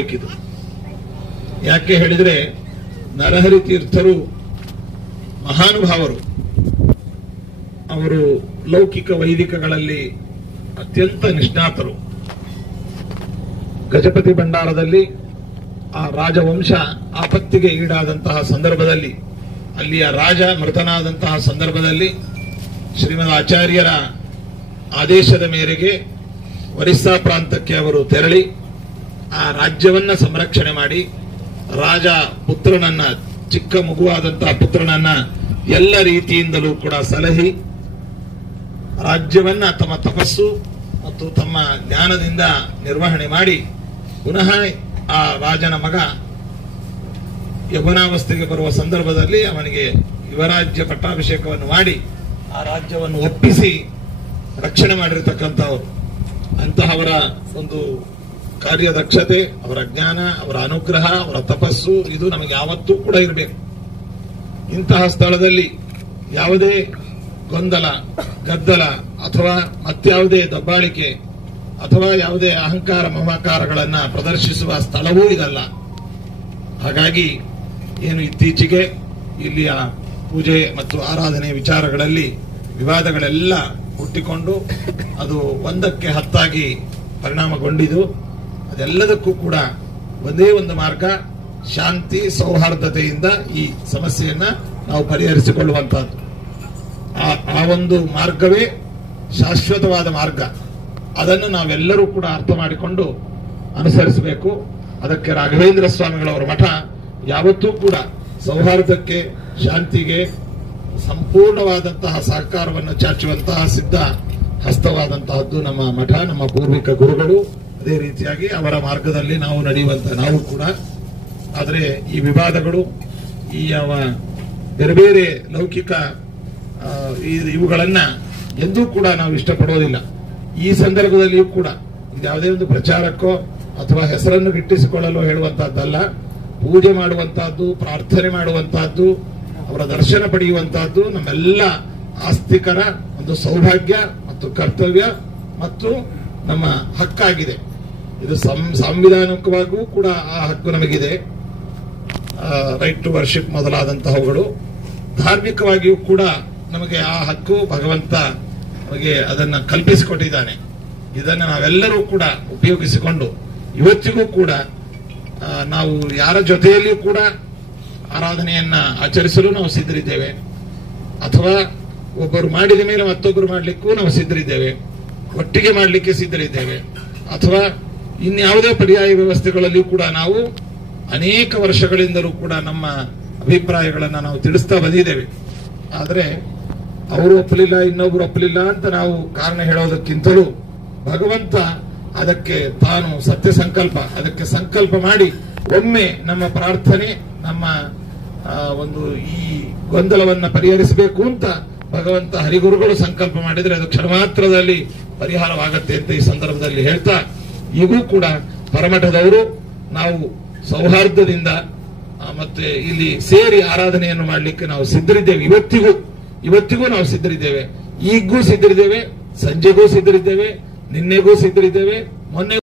ಆಗ್ಬೇಕಿದು. ಯಾಕೆ ಹೇಳಿದ್ರೆ ನರಹರಿ ತೀರ್ಥರು ಮಹಾನುಭಾವರು. ಅವರು ಲೌಕಿಕ ವೈದಿಕಗಳಲ್ಲಿ ಅತ್ಯಂತ ನಿಷ್ಣಾತರು. ಗಜಪತಿ ಭಂಡಾರದಲ್ಲಿ ಆ ರಾಜವಂಶ ಆಪತ್ತಿಗೆ ಈಡಾದಂತಹ ಸಂದರ್ಭದಲ್ಲಿ, ಅಲ್ಲಿಯ ರಾಜ ಮೃತನಾದಂತಹ ಸಂದರ್ಭದಲ್ಲಿ ಶ್ರೀಮದ್ ಆಚಾರ್ಯರ ಆದೇಶದ ಮೇರೆಗೆ ಒರಿಸ್ಸಾ ಪ್ರಾಂತಕ್ಕೆ ಅವರು ತೆರಳಿ ಆ ರಾಜ್ಯವನ್ನ ಸಂರಕ್ಷಣೆ ಮಾಡಿ, ರಾಜ ಪುತ್ರನನ್ನ, ಚಿಕ್ಕ ಮಗುವಾದಂತಹ ಪುತ್ರನನ್ನ ಎಲ್ಲ ರೀತಿಯಿಂದಲೂ ಕೂಡ ಸಲಹಿ ರಾಜ್ಯವನ್ನ ತಮ್ಮ ತಪಸ್ಸು ಮತ್ತು ತಮ್ಮ ಜ್ಞಾನದಿಂದ ನಿರ್ವಹಣೆ ಮಾಡಿ, ಪುನಃ ಆ ರಾಜನ ಮಗ ಯೌವನಾವಸ್ಥೆಗೆ ಬರುವ ಸಂದರ್ಭದಲ್ಲಿ ಅವನಿಗೆ ಯುವರಾಜ್ಯ ಪಟ್ಟಾಭಿಷೇಕವನ್ನು ಮಾಡಿ ಆ ರಾಜ್ಯವನ್ನು ಒಪ್ಪಿಸಿ ರಕ್ಷಣೆ ಮಾಡಿರತಕ್ಕಂಥವರು. ಅಂತಹವರ ಒಂದು ಕಾರ್ಯದಕ್ಷತೆ, ಅವರ ಜ್ಞಾನ, ಅವರ ಅನುಗ್ರಹ, ಅವರ ತಪಸ್ಸು ಇದು ನಮಗೆ ಯಾವತ್ತೂ ಕೂಡ ಇರಬೇಕು. ಇಂತಹ ಸ್ಥಳದಲ್ಲಿ ಯಾವುದೇ ಗೊಂದಲ, ಗದ್ದಲ ಅಥವಾ ಮತ್ಯಾವುದೇ ದಬ್ಬಾಳಿಕೆ ಅಥವಾ ಯಾವುದೇ ಅಹಂಕಾರ ಮಮಕಾರಗಳನ್ನ ಪ್ರದರ್ಶಿಸುವ ಸ್ಥಳವೂ ಇದಲ್ಲ. ಹಾಗಾಗಿ ಏನು ಇತ್ತೀಚೆಗೆ ಇಲ್ಲಿಯ ಪೂಜೆ ಮತ್ತು ಆರಾಧನೆ ವಿಚಾರಗಳಲ್ಲಿ ವಿವಾದಗಳೆಲ್ಲ ಹುಟ್ಟಿಕೊಂಡು ಅದು ಒಂದಕ್ಕೆ ಹತ್ತಾಗಿ ಪರಿಣಾಮಗೊಂಡಿದ್ದು, ಅದೆಲ್ಲದಕ್ಕೂ ಕೂಡ ಒಂದೇ ಒಂದು ಮಾರ್ಗ, ಶಾಂತಿ ಸೌಹಾರ್ದತೆಯಿಂದ ಈ ಸಮಸ್ಯೆಯನ್ನ ನಾವು ಪರಿಹರಿಸಿಕೊಳ್ಳುವಂತಹದ್ದು. ಆ ಒಂದು ಮಾರ್ಗವೇ ಶಾಶ್ವತವಾದ ಮಾರ್ಗ. ಅದನ್ನು ನಾವೆಲ್ಲರೂ ಕೂಡ ಅರ್ಥ ಮಾಡಿಕೊಂಡು ಅನುಸರಿಸಬೇಕು. ಅದಕ್ಕೆ ರಾಘವೇಂದ್ರ ಸ್ವಾಮಿಗಳವರ ಮಠ ಯಾವತ್ತೂ ಕೂಡ ಸೌಹಾರ್ದಕ್ಕೆ, ಶಾಂತಿಗೆ ಸಂಪೂರ್ಣವಾದಂತಹ ಸಹಕಾರವನ್ನು ಚಾಚುವಂತಹ ಸಿದ್ಧ ಹಸ್ತವಾದಂತಹದ್ದು ನಮ್ಮ ಮಠ, ನಮ್ಮ ಪೂರ್ವಿಕ ಗುರುಗಳು. ಅದೇ ರೀತಿಯಾಗಿ ಅವರ ಮಾರ್ಗದಲ್ಲಿ ನಾವು ನಡೆಯುವಂತಹ ನಾವು ಕೂಡ. ಆದರೆ ಈ ವಿವಾದಗಳು, ಈ ಯಾವ ಬೇರೆ ಬೇರೆ ಲೌಕಿಕ ಇವುಗಳನ್ನ ಎಂದೂ ಕೂಡ ನಾವು ಇಷ್ಟಪಡೋದಿಲ್ಲ. ಈ ಸಂದರ್ಭದಲ್ಲಿಯೂ ಕೂಡ ಯಾವುದೇ ಒಂದು ಪ್ರಚಾರಕ್ಕೋ ಅಥವಾ ಹೆಸರನ್ನು ಗಿಟ್ಟಿಸಿಕೊಳ್ಳಲು ಹೇಳುವಂತಹದ್ದಲ್ಲ. ಪೂಜೆ ಮಾಡುವಂತಹದ್ದು, ಪ್ರಾರ್ಥನೆ ಮಾಡುವಂತಹದ್ದು, ಅವರ ದರ್ಶನ ಪಡೆಯುವಂತಹದ್ದು ನಮ್ಮೆಲ್ಲ ಆಸ್ತಿಕರ ಒಂದು ಸೌಭಾಗ್ಯ ಮತ್ತು ಕರ್ತವ್ಯ ಮತ್ತು ನಮ್ಮ ಹಕ್ಕಾಗಿದೆ. ಇದು ಸಾಂವಿಧಾನಿಕವಾಗೂ ಕೂಡ ಆ ಹಕ್ಕು ನಮಗಿದೆ. ರೈಟ್ ಟು ವರ್ಷಿಪ್ ಮೊದಲಾದಂತಹವುಗಳು. ಧಾರ್ಮಿಕವಾಗಿಯೂ ಕೂಡ ನಮಗೆ ಆ ಹಕ್ಕು ಭಗವಂತ ನಮಗೆ ಅದನ್ನು ಕಲ್ಪಿಸಿಕೊಟ್ಟಿದ್ದಾನೆ. ಇದನ್ನು ನಾವೆಲ್ಲರೂ ಕೂಡ ಉಪಯೋಗಿಸಿಕೊಂಡು ಇವತ್ತಿಗೂ ಕೂಡ ನಾವು ಯಾರ ಜೊತೆಯಲ್ಲಿಯೂ ಕೂಡ ಆರಾಧನೆಯನ್ನ ಆಚರಿಸಲು ನಾವು ಸಿದ್ಧರಿದ್ದೇವೆ. ಅಥವಾ ಒಬ್ಬರು ಮಾಡಿದ ಮೇಲೆ ಮತ್ತೊಬ್ಬರು ಮಾಡಲಿಕ್ಕೂ ನಾವು ಸಿದ್ಧರಿದ್ದೇವೆ, ಒಟ್ಟಿಗೆ ಮಾಡಲಿಕ್ಕೆ ಸಿದ್ಧರಿದ್ದೇವೆ. ಅಥವಾ ಇನ್ಯಾವುದೇ ಪರ್ಯಾಯ ವ್ಯವಸ್ಥೆಗಳಲ್ಲಿಯೂ ಕೂಡ ನಾವು ಅನೇಕ ವರ್ಷಗಳಿಂದಲೂ ಕೂಡ ನಮ್ಮ ಅಭಿಪ್ರಾಯಗಳನ್ನು ನಾವು ತಿಳಿಸ್ತಾ ಬಂದಿದ್ದೇವೆ. ಆದರೆ ಅವರು ಒಪ್ಪಲಿಲ್ಲ, ಇನ್ನೊಬ್ರು ಒಪ್ಪಲಿಲ್ಲ ಅಂತ ನಾವು ಕಾರಣ ಹೇಳೋದಕ್ಕಿಂತಲೂ ಭಗವಂತ ಅದಕ್ಕೆ ತಾನು ಸತ್ಯ ಸಂಕಲ್ಪ, ಅದಕ್ಕೆ ಸಂಕಲ್ಪ ಮಾಡಿ ಒಮ್ಮೆ ನಮ್ಮ ಪ್ರಾರ್ಥನೆ, ನಮ್ಮ ಒಂದು ಈ ಗೊಂದಲವನ್ನ ಪರಿಹರಿಸಬೇಕು ಅಂತ ಭಗವಂತ ಹರಿಗುರುಗಳು ಸಂಕಲ್ಪ ಮಾಡಿದ್ರೆ ಅದು ಕ್ಷಣ ಮಾತ್ರದಲ್ಲಿ ಪರಿಹಾರವಾಗತ್ತೆ ಅಂತ ಈ ಸಂದರ್ಭದಲ್ಲಿ ಹೇಳ್ತಾ, ಈಗೂ ಕೂಡ ಪರಮಠದವರು ನಾವು ಸೌಹಾರ್ದದಿಂದ ಮತ್ತೆ ಇಲ್ಲಿ ಸೇರಿ ಆರಾಧನೆಯನ್ನು ಮಾಡಲಿಕ್ಕೆ ನಾವು ಸಿದ್ಧರಿದ್ದೇವೆ. ಇವತ್ತಿಗೂ ನಾವು ಸಿದ್ಧರಿದ್ದೇವೆ. ಈಗೂ ಸಿದ್ಧರಿದ್ದೇವೆ, ಸಂಜೆಗೂ ಸಿದ್ಧರಿದ್ದೇವೆ, ನಿನ್ನೆಗೂ ಸಿದ್ಧರಿದ್ದೇವೆ, ಮೊನ್ನೆ